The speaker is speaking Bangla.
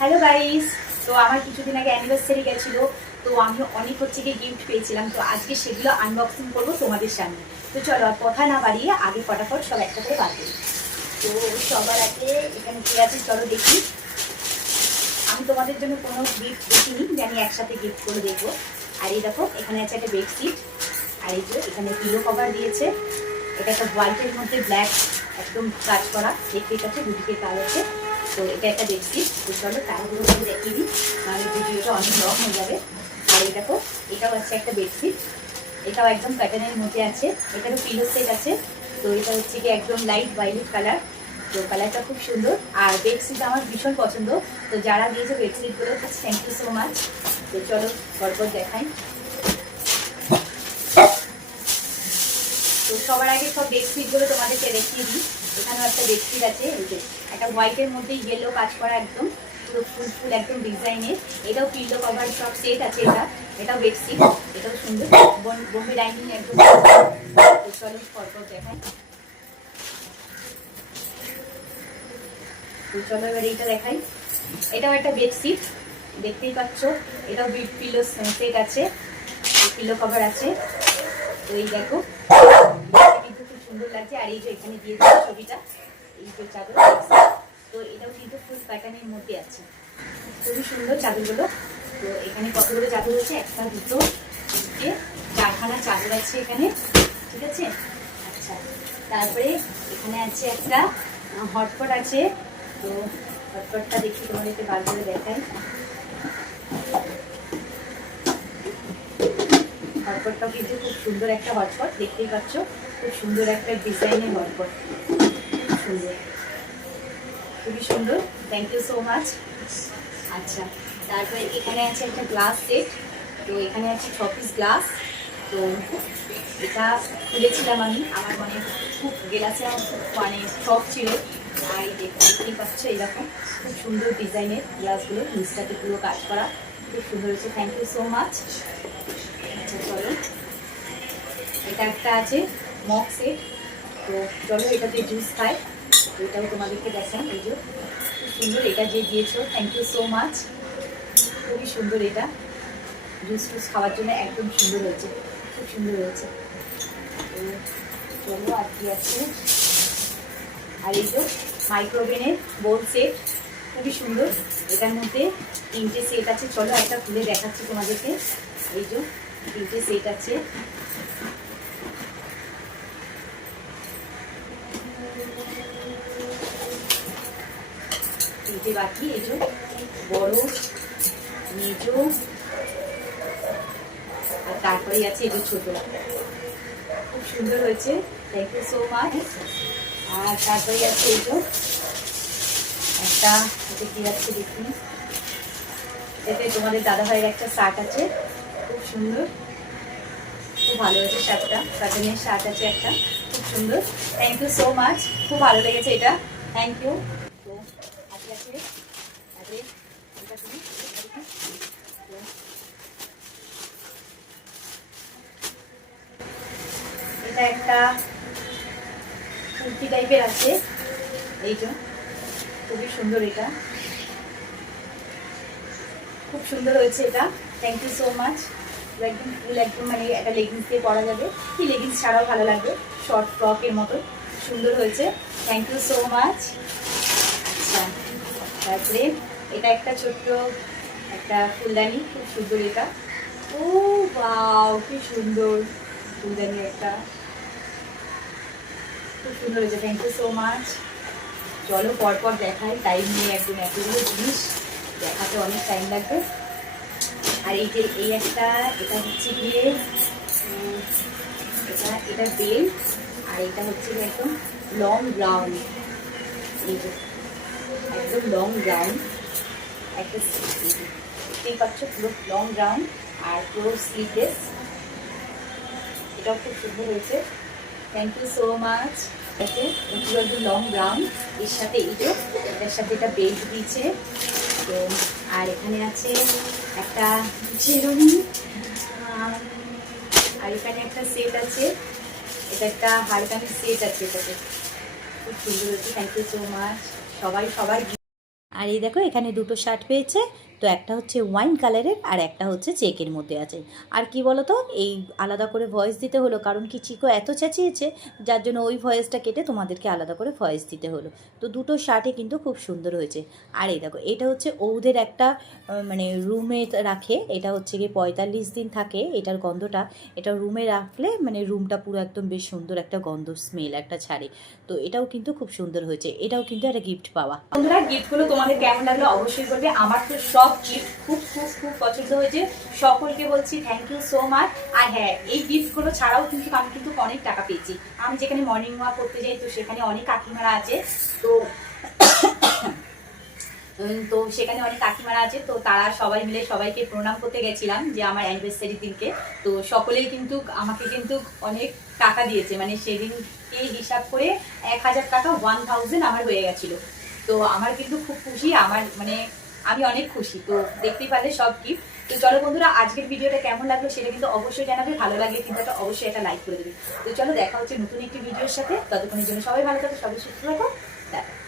হ্যালো গাইস তো আমার কিছুদিন আগে অ্যানিভার্সারি গেছিল। তো আমি অনেক হচ্ছে গিয়ে গিফট পেয়েছিলাম। তো আজকে সেগুলো আনবক্সিং করব তোমাদের সামনে। তো চলো আর কথা না বাড়িয়ে আগে ফটাফট সব একটা করে করি। তো সবার আগে এখানে কি আছে চলো দেখি। আমি তোমাদের জন্য কোনো গিফট দেখিনি, যে আমি একসাথে গিফট করে দেখব। আর এই দেখো, এখানে আছে একটা বেডশিট আর এই যে এখানে পিলো কভার দিয়েছে। এটা একটা হোয়াইটের মধ্যে ব্ল্যাক একদম কাজ করা। দেখতেই পাচ্ছে দুদিকে কাজ আছে। তো এটা একটা বেডশিট তো চলো তারগুলো দেখিয়ে দিই নাহলে ভিডিওটা অনেক লং হয়ে যাবে। আর এই দেখো এটাও আছে একটা বেডশিট। এটাও একদম প্যাটার্নের মধ্যে আছে। এটারও পিলো সেট আছে। তো এটা হচ্ছে কি একদম লাইট ভাইলেট কালার তো কালারটা খুব সুন্দর। আর বেডশিট আমার ভীষণ পছন্দ। তো যারা দিয়েছে বেডশিটগুলো থ্যাংক ইউ সো মাচ তো চলো, পরপর দেখাই। তো সবার আগে সব বেডশিটগুলো তোমাদেরকে দেখিয়ে দিই। এখানেও একটা বেডশিট আছে একটা হোয়াইটের মধ্যে ইয়েলো কাজ করা একদম, পুরো ফুল ফুল একদম ডিজাইনের এটাও পিলো কভার সব সেট আছে এটা, এটাও বেডশিট এটাও সুন্দর। বোম্বে ডাইনিং একদম চলো পরপর দেখাই তো চলো এবার এইটা দেখাই। এটাও একটা বেডশিট দেখতেই পাচ্ছ, এটাও পিলো সেট আছে পিলো কভার আছে। তো এই দেখো। সুন্দর লাগছে। আর এই যে এখানে দিয়ে দেওয়া ছবিটা, এই যে চাদর। তো এটাও কিন্তু ফুল প্যাটার্নের মধ্যে আছে। খুবই সুন্দর চাদরগুলো। তো এখানে কতগুলো চাদর আছে একটা, দুটো, তিনটে, চারখানা চাদর আছে এখানে। ঠিক আছে? আচ্ছা। তারপরে এখানে আছে একটা হটপট আছে। তো হটপটটা দেখি তোমাদেরকে বার করে দেখাই। হটপটটাও কিন্তু খুব সুন্দর একটা হটপট দেখতেই পাচ্ছ, খুব সুন্দর একটা ডিজাইনের হটপট সুন্দর। খুবই সুন্দর। থ্যাংক ইউ সো মাচ আচ্ছা তারপরে এখানে আছে একটা গ্লাস সেট তো এখানে আছে ছ পিস গ্লাস তো এটা খুলেছিলাম আমি। আমার মানে খুব গেলাসে আমার খুব মানে শখ ছিল। আর দেখতেই পাচ্ছ এরকম খুব সুন্দর ডিজাইনের গ্লাসগুলো নিচটাতে পুরো কাজ করা। খুব সুন্দর হয়েছে। থ্যাংক ইউ সো মাচ এটা একটা আছে মক সেট তো চলো এটাতে জুস খাই, এটাও তোমাদেরকে দেখাই, এই যে। সুন্দর এটা যে দিয়েছ থ্যাংক ইউ সো মাচ খুবই সুন্দর এটা। জুস টুস খাওয়ার জন্য একদম সুন্দর হয়েছে, খুব সুন্দর হয়েছে। তো চলো আর কি আছে? আর এই তো মাইক্রোওভেনের বোল সেট খুবই সুন্দর। এটার মধ্যে তিনটে সেট আছে। চলো একটা খুলে দেখাচ্ছি তোমাদেরকে। এই যে তিনটে সেট আছে। তিনটে বাকি, এই যে বড়, মেজো, আর তারপরে আছে এই যে ছোট। খুব সুন্দর হয়েছে। থ্যাংক ইউ সো মাচ আর তারপরে আছে এই যে একটা, এটা কি আছে দেখি। এতে তোমাদের দাদা ভাইয়ের একটা শার্ট আছে। খুব সুন্দর। খুব ভালো হয়েছে শার্টটা। কাজনের শার্ট আছে একটা। খুব সুন্দর। থ্যাংক ইউ সো মাচ খুব ভালো লেগেছে এটা। থ্যাংক ইউ তো আছে আছে তারপরে এটা তুমি এটা দেখি। তো এটা একটা কুর্তি টাইপের আছে। এই যে খুবই সুন্দর এটা। খুব সুন্দর হয়েছে এটা। থ্যাংক ইউ সো মাচ একদম ফুল একদম মানে একটা লেগিংস দিয়ে পরা যাবে। কি লেগিংস ছাড়াও ভালো লাগবে। শর্ট ফ্রকের মতো। সুন্দর হয়েছে। থ্যাংক ইউ সো মাচ আচ্ছা তারপরে এটা একটা ছোট্ট একটা ফুলদানি। খুব সুন্দর এটা। ও বাও কি সুন্দর। ফুলদানি একটা। খুব সুন্দর হয়েছে থ্যাংক ইউ সো মাচ চলো পরপর দেখাই টাইম নিয়ে একদম এতগুলো জিনিস, দেখাতে অনেক টাইম লাগবে। আর এই যে, এই একটা, এটা হচ্ছে গিয়ে এটা এটা বেল, আর এটা হচ্ছে একদম লং ব্রাউন এই যে, একদম লং ব্রাউন একটা দেখতেই পাচ্ছ পুরো লং ব্রাউন আর পুরো স্লিভলেস এটাও খুব সুন্দর হয়েছে। থ্যাংক ইউ সো মাচ পুরো একদম লং ব্রাউন এর সাথে এইটো এটার সাথে এটা বেল্ট দিয়েছে। তো, আর এখানে আছে একটা চেরুনি আর এখানে একটা সেট আছে। এটা একটা হারকানের সেট আছে এটাতে। খুব সুন্দর হচ্ছে থ্যাংক ইউ সো মাচ সবাই সবাই। আর এই দেখো, এখানে দুটো শার্ট পেয়েছে। তো একটা হচ্ছে ওয়াইন কালারের আর একটা হচ্ছে চেকের মধ্যে আছে। আর কি বলো তো এই আলাদা করে ভয়েস দিতে হলো, কারণ কি চিকো এত চেঁচিয়েছে, যার জন্য ওই ভয়েসটা কেটে তোমাদেরকে আলাদা করে ভয়েস দিতে হলো। তো দুটো শার্টে কিন্তু খুব সুন্দর হয়েছে। আর এই দেখো, এটা হচ্ছে ওদের একটা মানে রুমে রাখে। এটা হচ্ছে গিয়ে পঁয়তাল্লিশ দিন থাকে এটার গন্ধটা। এটা রুমে রাখলে মানে রুমটা পুরো একদম বেশ সুন্দর একটা গন্ধ স্মেল একটা ছাড়ে। তো এটাও কিন্তু খুব সুন্দর হয়েছে। এটাও কিন্তু একটা গিফট পাওয়া। বন্ধুরা গিফটগুলো তোমাদের কেমন লাগল অবশ্যই বলবে। আমার তো সব গিফট খুব খুব খুব পছন্দ হয়েছে। সকলকে বলছি থ্যাংক ইউ সো মাচ আর হ্যাঁ এই গিফটগুলো ছাড়াও কিন্তু আমি কিন্তু অনেক টাকা পেয়েছি। আমি যেখানে মর্নিং ওয়াক করতে যাই, তো সেখানে অনেক কাকিমারা আছে। তো তো সেখানে অনেক কাকিমারা আছে। তো তারা সবাই মিলে সবাইকে প্রণাম করতে গেছিলাম যে আমার অ্যানিভার্সারি দিনকে। তো সকলেই কিন্তু আমাকে কিন্তু অনেক টাকা দিয়েছে। মানে সেদিনকে হিসাব করে এক হাজার টাকা ওয়ান থাউজেন্ড আমার হয়ে গেছিল। তো আমার কিন্তু খুব খুশি। আমার মানে আমি অনেক খুশি, তো দেখতেই পারলে সব গিফট তো চলো বন্ধুরা, আজকের ভিডিওটা কেমন লাগল সেটা কিন্তু অবশ্যই জানাবে। ভালো লাগে কিন্তু একটা অবশ্যই একটা লাইক করে দেবে। তো চলো দেখা হচ্ছে নতুন একটি ভিডিওর সাথে। ততক্ষণের জন্য সবাই ভালো থাকো, সবাই সুস্থ থাকো। টাটা